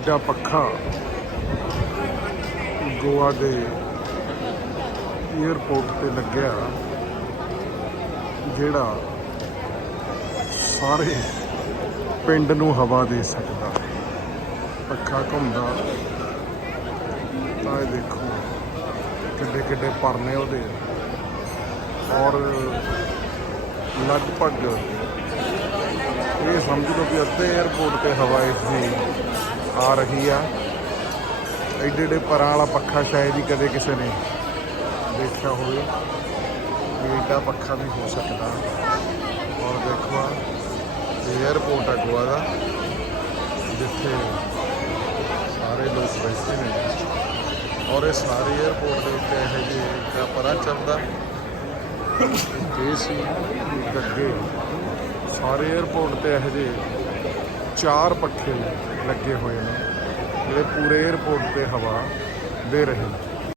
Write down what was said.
ਐਡਾ ਪੱਖਾ ਗੋਆ ਦੇ 에ਅਰਪੋਰਟ ਤੇ ਲੱਗਿਆ, ਜਿਹੜਾ ਸਾਰੇ ਪਿੰਡ ਨੂੰ ਹਵਾ ਦੇ ਸਕਦਾ। ਪੱਖਾ ਘੁੰਮਦਾ। ਤਾਂ ਦੇਖੋ ਕਿੱਡੇ ਕਿੱਡੇ ਪਰਨੇ ਉਹਦੇ। ਔਰ ਲਗਭਗ ਇਹ ਸਮਝ ਲਓ ਕਿ ਅੱਧੇ 에어ਪੋਰਟ ਤੇ ਹਵਾ ਇਸ ਦੀ ਆ ਰਹੀ ਆ। ਐਡੇ ਐਡੇ ਪਰਾਂ ਵਾਲਾ ਪੱਖਾ ਸ਼ਾਇਦ ਹੀ ਕਦੇ ਕਿਸੇ ਨੇ ਦੇਖਿਆ ਹੋਵੇ। ਇਹਦਾ ਪੱਖਾ ਵੀ ਹੋ ਸਕਦਾ। ਔਰ ਦੇਖੋ ਆ 에어ਪੋਰਟ ਆ ਗੋਆ ਦਾ ਜਿੱਥੇ ਸਾਰੇ ਲੋਕ ਬੈਠੇ ਨੇ। ਔਰ ਇਹ ਸਾਰੇ 에어ਪੋਰਟ ਦੇ ਉੱਤੇ ਇਹ ਜੇ ਪਰਾਂ ਚੱਲਦਾ। ਦੇਸੀ ਗੱਡੇ ਸਾਰੇ 에ਅਰਪੋਰਟ ਤੇ ਇਹ ਜਿਹੇ ਚਾਰ ਪੱਖੇ ਲੱਗੇ ਹੋਏ ਨੇ ਜਿਹੜੇ ਪੂਰੇ 에ਅਰਪੋਰਟ ਤੇ ਹਵਾ ਦੇ ਰਹੇ ਨੇ।